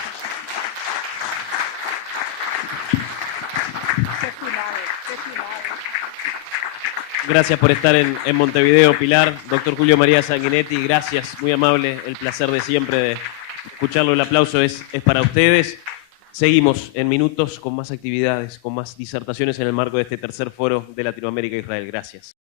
Gracias por estar en Montevideo, Pilar. Doctor Julio María Sanguinetti, gracias, muy amable, el placer de siempre de escucharlo, el aplauso es para ustedes. Seguimos en minutos con más actividades, con más disertaciones en el marco de este tercer foro de Latinoamérica e Israel. Gracias.